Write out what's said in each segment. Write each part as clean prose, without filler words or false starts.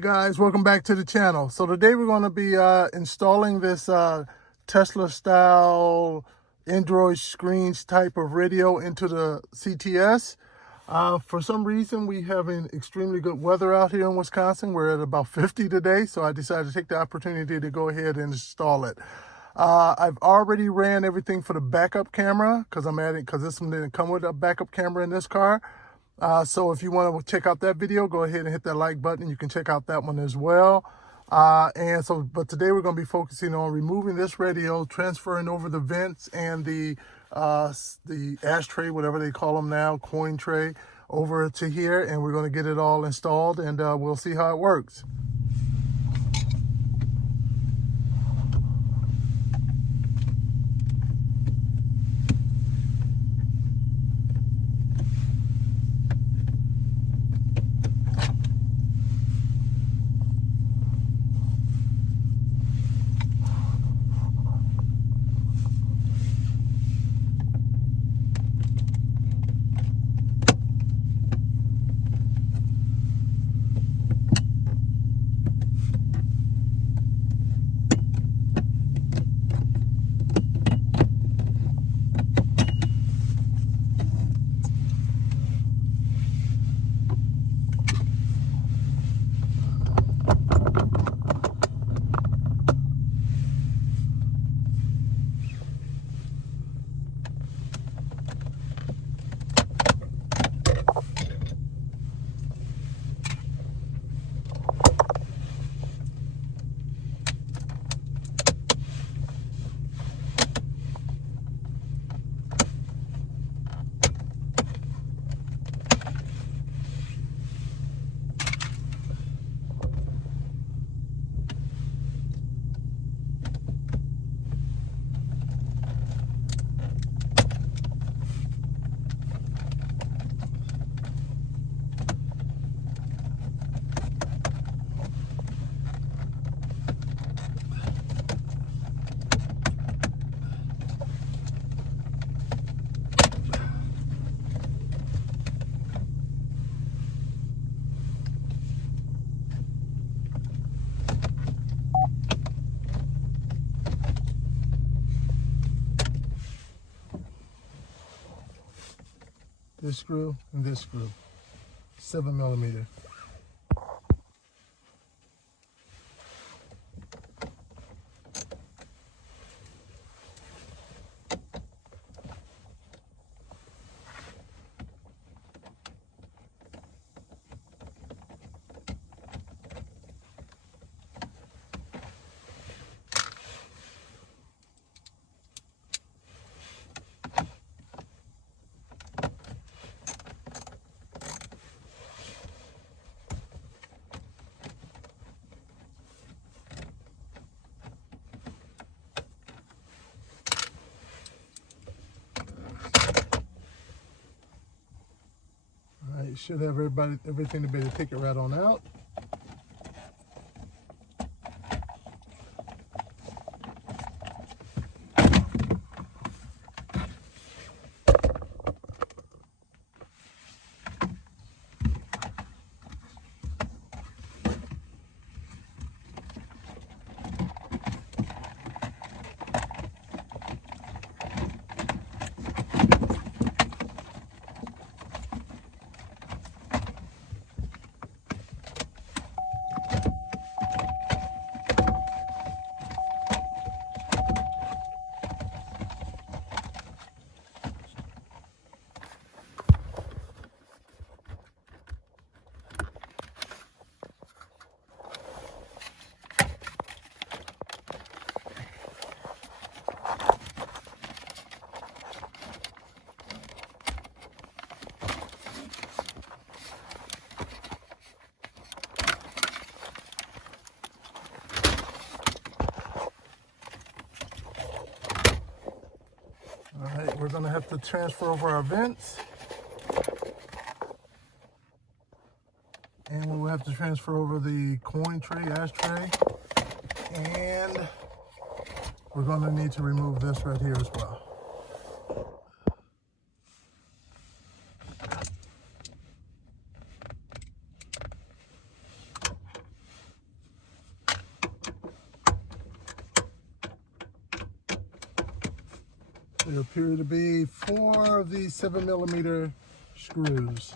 guys, welcome back to the channel. So today we're going to be installing this Tesla style Android screens type of radio into the CTS. For some reason we having extremely good weather out here in Wisconsin. We're at about 50 today, so I decided to take the opportunity to go ahead and install it. I've already ran everything for the backup camera because this one didn't come with a backup camera in this car. So if you want to check out that video, go ahead and hit that like button. You can check out that one as well. But today we're going to be focusing on removing this radio, transferring over the vents and the ashtray, whatever they call them now, coin tray, over to here, and we're going to get it all installed, and we'll see how it works. This screw and this screw, 7mm. You should have everything to be able to take it right on out. All right, we're going to have to transfer over our vents. And we'll have to transfer over the coin tray, ashtray. And we're going to need to remove this right here as well. There appear to be 4 of these 7mm screws.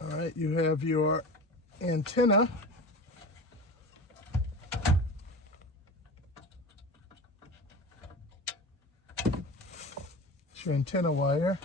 All right, you have your antenna. It's your antenna wire.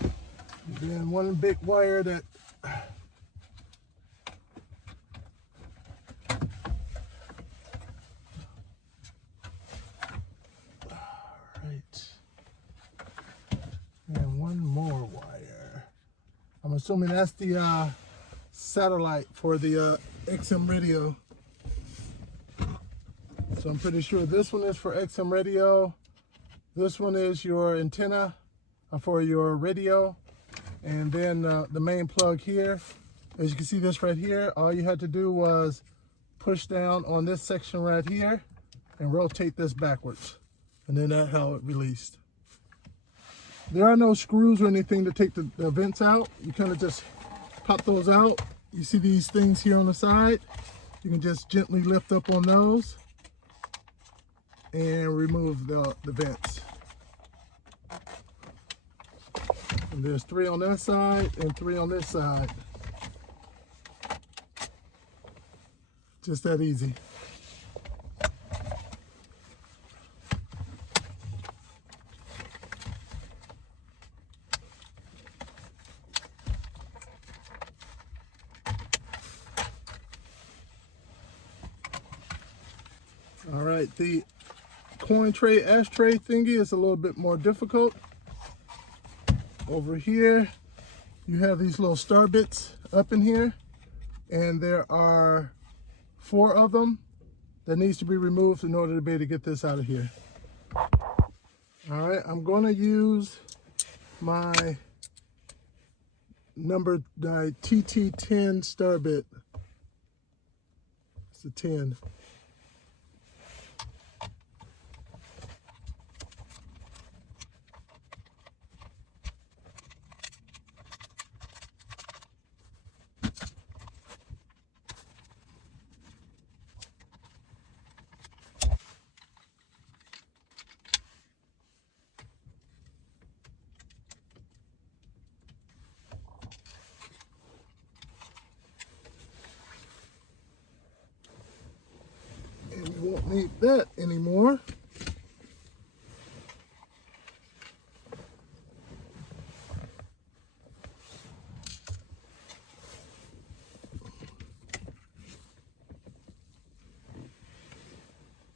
And then one big wire that and one more wire. I'm assuming that's the satellite for the XM radio. So I'm pretty sure this one is for XM radio. This one is your antenna for your radio. And then the main plug here. As you can see this right here, all you had to do was push down on this section right here and rotate this backwards. And then that's how it released. There are no screws or anything to take the vents out. You kind of just pop those out. You see these things here on the side? You can just gently lift up on those and remove the vents. And there's 3 on that side and 3 on this side. Just that easy. All right, the coin tray, ashtray thingy is a little bit more difficult. Over here, you have these little star bits up in here, and there are 4 of them that needs to be removed in order to be able to get this out of here. All right, I'm going to use my TT10 star bit. It's a 10. And we won't need that anymore.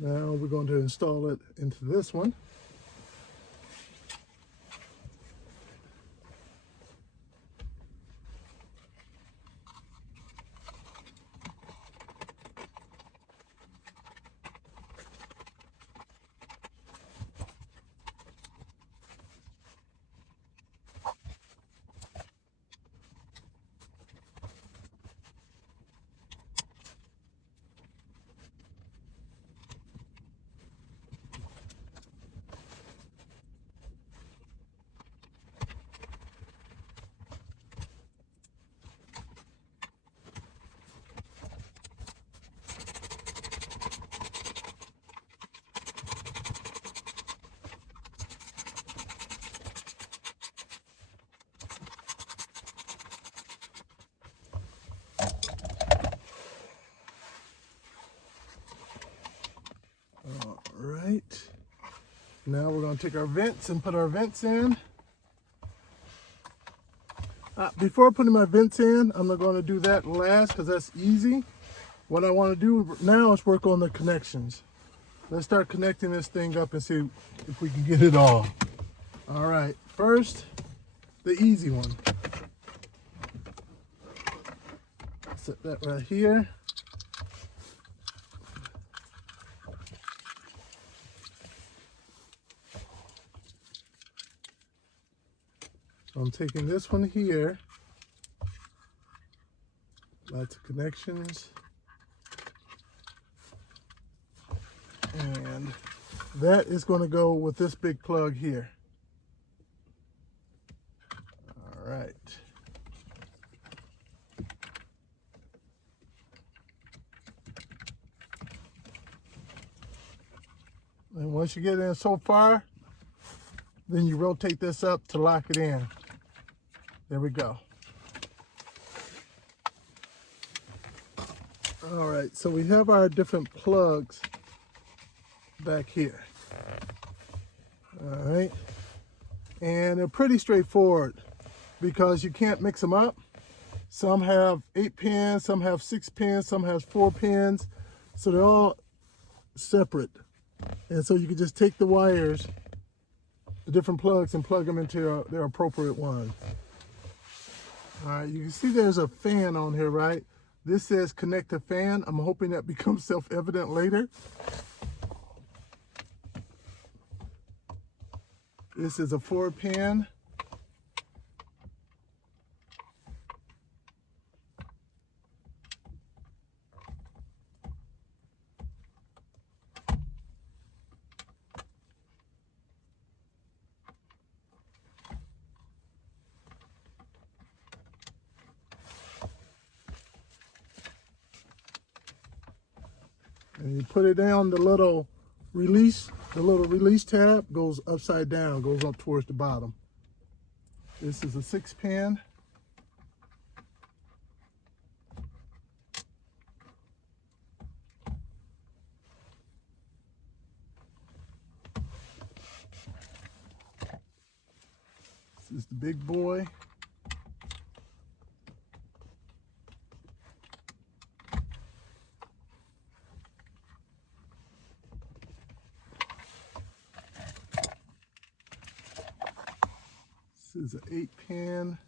Now we're going to install it into this one. All right, now we're going to take our vents and put our vents in. Before putting my vents in, I'm not going to do that last because that's easy. What I want to do now is work on the connections. Let's start connecting this thing up and see if we can get it all. All right, first, the easy one. Set that right here. So I'm taking this one here. Lots of connections. And that is going to go with this big plug here. All right. And once you get in so far, then you rotate this up to lock it in. There we go. All right, so we have our different plugs back here. All right, and they're pretty straightforward because you can't mix them up. Some have 8 pins, some have 6 pins, some have 4 pins, so they're all separate. And so you can just take the wires, the different plugs, and plug them into their appropriate one. All right, you can see there's a fan on here, right? This says connect to fan. I'm hoping that becomes self-evident later. This is a 4-pin. And you put it down, the little release tab goes upside down, goes up towards the bottom. This is a 6-pin. This is the big boy. This is an 8-pin.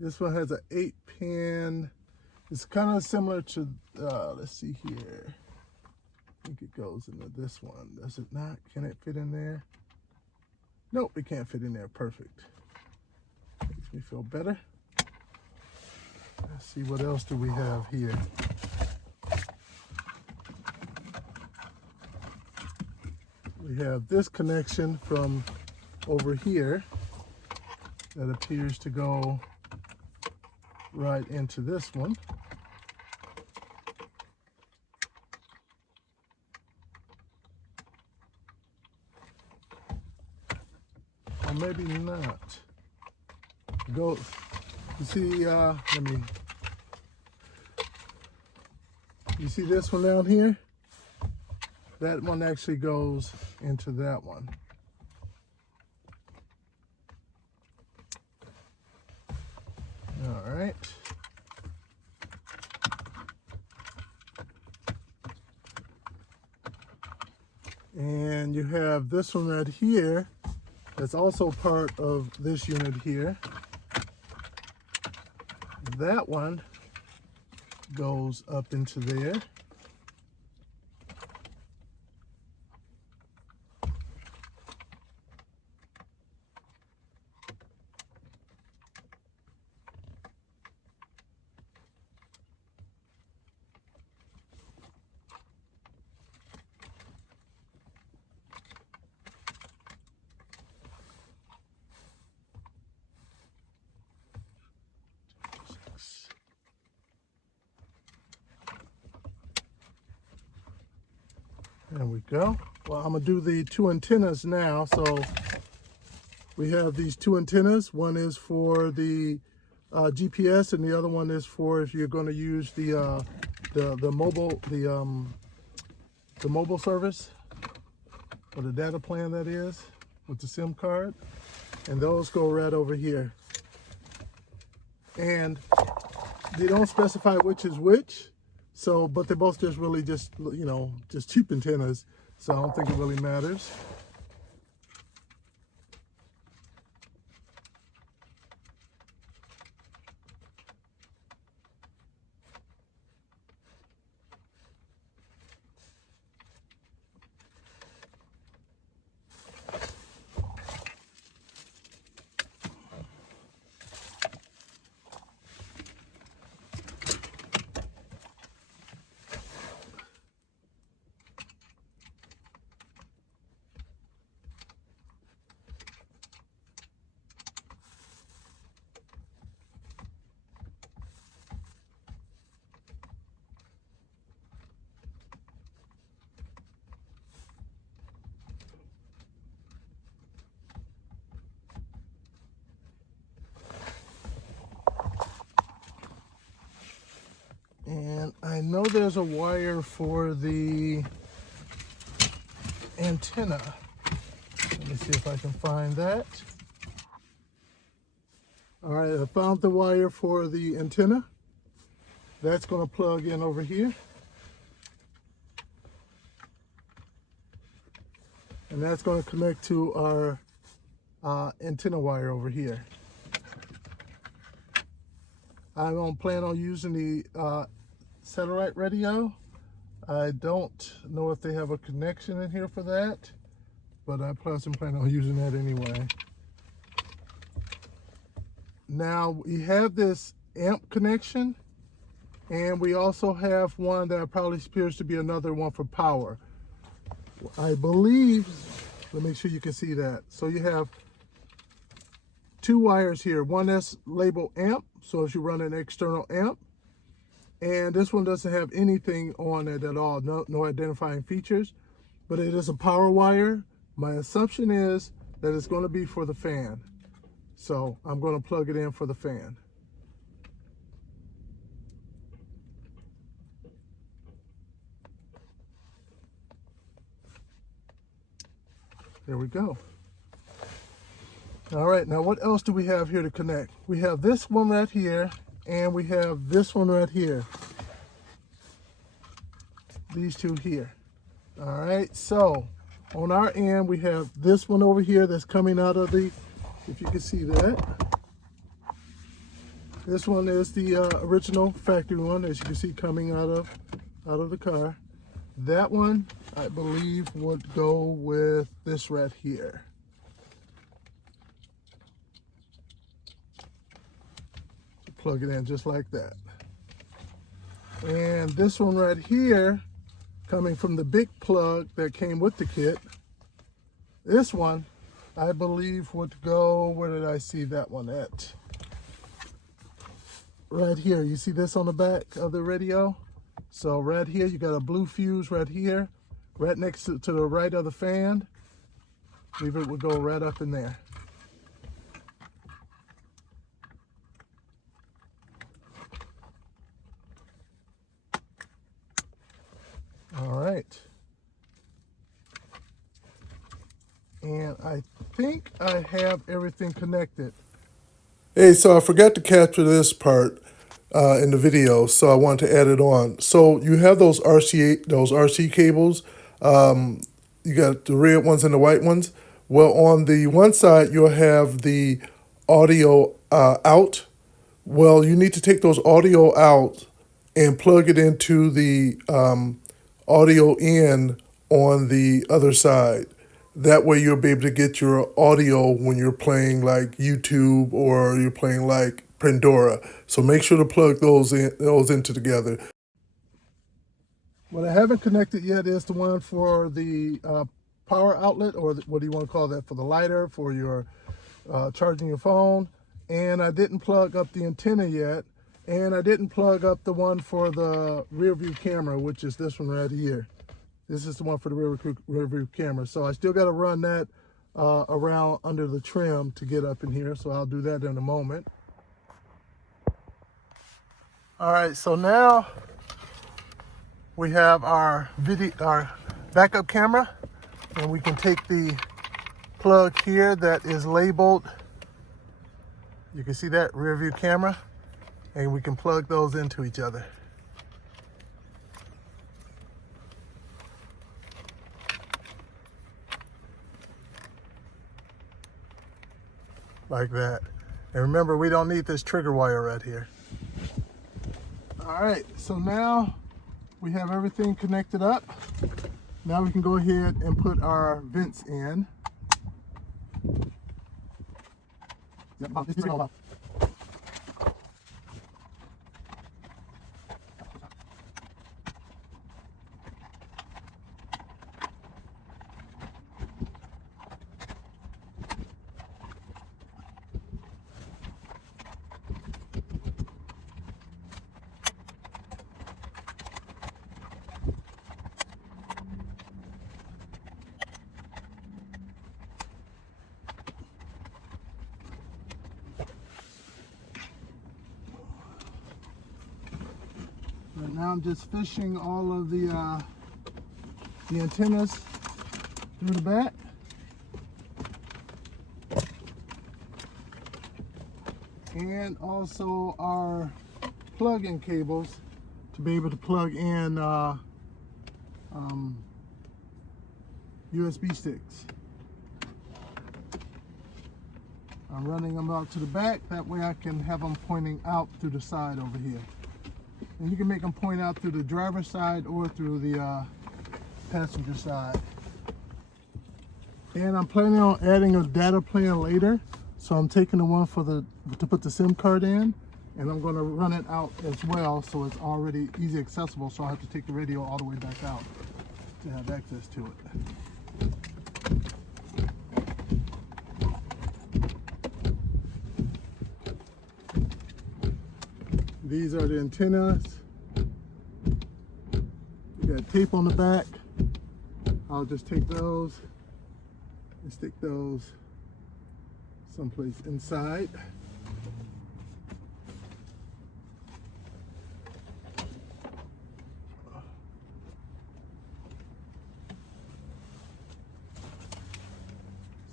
This one has an 8-pin. It's kind of similar to, let's see here. I think it goes into this one. Does it not? Can it fit in there? Nope, it can't fit in there. Perfect. Makes me feel better. Let's see, what else do we have here? We have this connection from over here that appears to go right into this one. Or maybe not. Go, you see, you see this one down here? That one actually goes into that one. All right. And you have this one right here that's also part of this unit here. That one goes up into there. There we go. Well, I'm gonna do the 2 antennas now. So we have these 2 antennas. One is for the GPS, and the other one is for if you're going to use the mobile service, or the data plan, that is, with the SIM card. and those go right over here. And they don't specify which is which, so, but they're both just really just, you know, just cheap antennas, so I don't think it really matters. And I know there's a wire for the antenna. Let me see if I can find that. All right, I found the wire for the antenna. That's going to plug in over here. And that's going to connect to our antenna wire over here. I don't plan on using the satellite radio. I don't know if they have a connection in here for that, but I plus am planning on using that anyway. Now we have this amp connection, and we also have one that probably appears to be another one for power. I believe, let me make sure you can see that. So you have two wires here. One that's labeled amp, so if you run an external amp, and this one doesn't have anything on it at all, no identifying features, but it is a power wire. My assumption is that it's going to be for the fan. So I'm going to plug it in for the fan. There we go. All right, now what else do we have here to connect? We have this one right here, and we have this one right here. These two here. All right, so on our end, we have this one over here that's coming out of the, if you can see that. This one is the original factory one, as you can see, coming out of the car. That one, I believe, would go with this right here. Plug it in just like that. And this one right here, coming from the big plug that came with the kit, this one, I believe, would go, where did I see that one at? Right here. You see this on the back of the radio? So right here, you got a blue fuse right here, right next to the right of the fan. I believe it would go right up in there. All right. And I think I have everything connected. Hey, so I forgot to capture this part in the video, so I wanted to add it on. So you have those RC cables. You got the red ones and the white ones. Well, on the one side, you'll have the audio out. Well, you need to take those audio out and plug it into the audio in on the other side. That way you'll be able to get your audio when you're playing like YouTube or you're playing like Pandora. So make sure to plug those into together. What I haven't connected yet is the one for the power outlet, or what do you want to call that, for the lighter, for your charging your phone. And I didn't plug up the antenna yet. And I didn't plug up the one for the rear view camera, which is this one right here. This is the one for the rear view camera. So I still got to run that around under the trim to get up in here. So I'll do that in a moment. All right, so now we have our backup camera, and we can take the plug here that is labeled, you can see that rear view camera, and we can plug those into each other. Like that. And remember, we don't need this trigger wire right here. All right, so now we have everything connected up. Now we can go ahead and put our vents in. Right now I'm just fishing all of the antennas through the back. And also our plug-in cables to be able to plug in USB sticks. I'm running them out to the back, that way I can have them pointing out through the side over here. And you can make them point out through the driver's side or through the passenger side. And I'm planning on adding a data plan later. So I'm taking the one to put the SIM card in, and I'm going to run it out as well, so it's already easy accessible, so I have to take the radio all the way back out to have access to it. These are the antennas. You got tape on the back. I'll just take those and stick those someplace inside.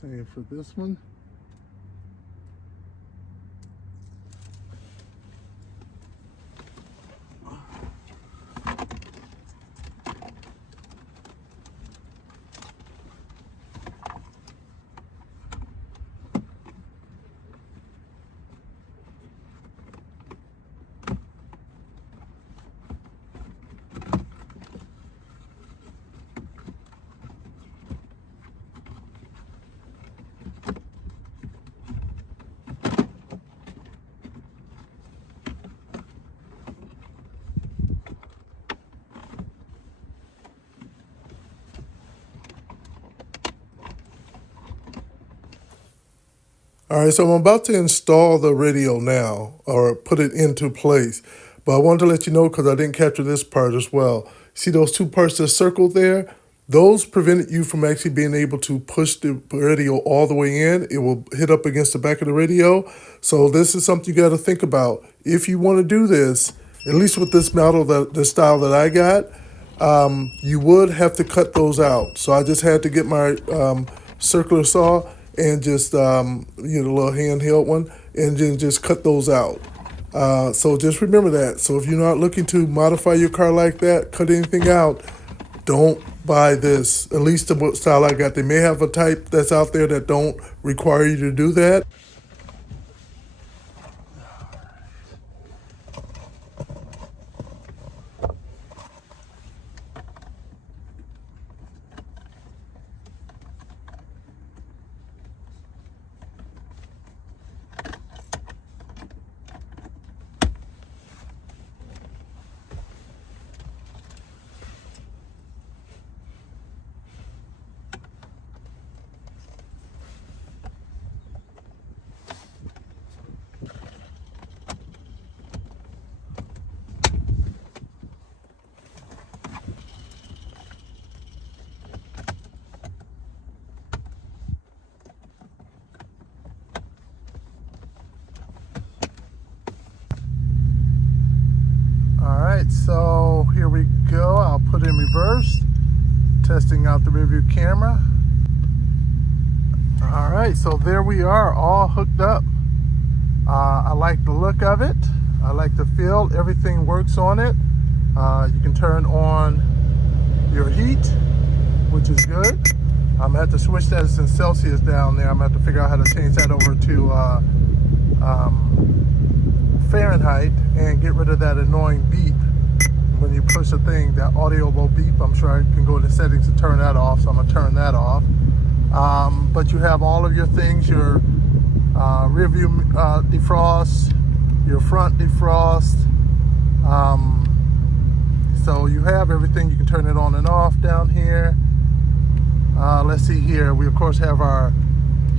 Same for this one. All right, so I'm about to install the radio now, or put it into place. But I wanted to let you know, because I didn't capture this part as well. See those two parts that are circled there? Those prevented you from actually being able to push the radio all the way in. It will hit up against the back of the radio. So this is something you got to think about. If you want to do this, at least with this model, the style that I got, you would have to cut those out. So I just had to get my circular saw and just, a little handheld one, and then just cut those out. So just remember that. So if you're not looking to modify your car like that, cut anything out, don't buy this, at least the style I got. They may have a type that's out there that don't require you to do that. So here we go. I'll put in reverse, testing out the rear view camera. All right, so there we are, all hooked up. I like the look of it. I like the feel. Everything works on it. You can turn on your heat, which is good. I'm gonna have to switch that. It's in Celsius down there. I'm gonna have to figure out how to change that over to Fahrenheit and get rid of that annoying beep when you push a thing, that audible beep. I'm sure I can go to settings to turn that off, so I'm gonna turn that off. But you have all of your things, your rear view defrost, your front defrost. So you have everything. You can turn it on and off down here. Let's see here. We of course have our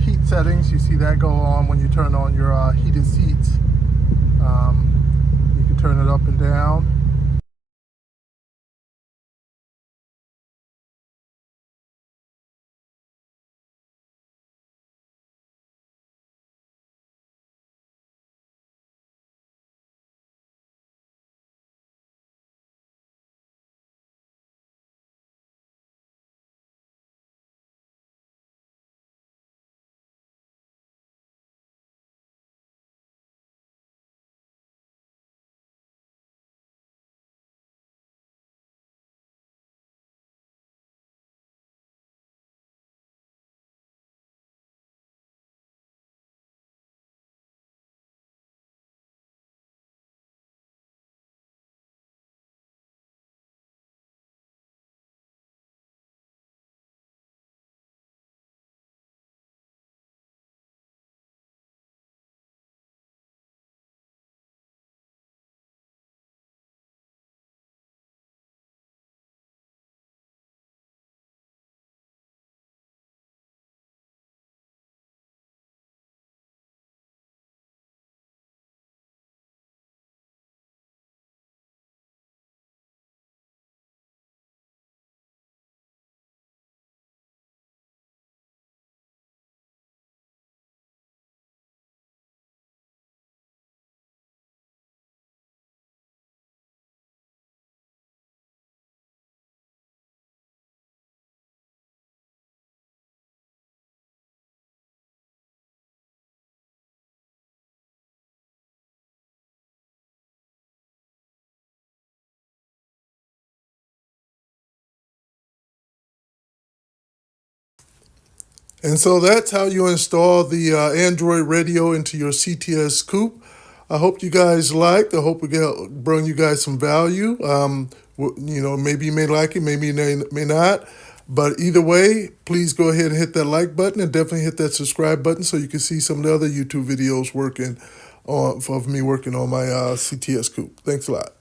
heat settings. You see that go on when you turn on your heated seats. You can turn it up and down. And so that's how you install the Android radio into your CTS coupe. I hope you guys liked. I hope we bring you guys some value. Maybe you may like it, maybe you may not. But either way, please go ahead and hit that like button and definitely hit that subscribe button so you can see some of the other YouTube videos working of me working on my CTS coupe. Thanks a lot.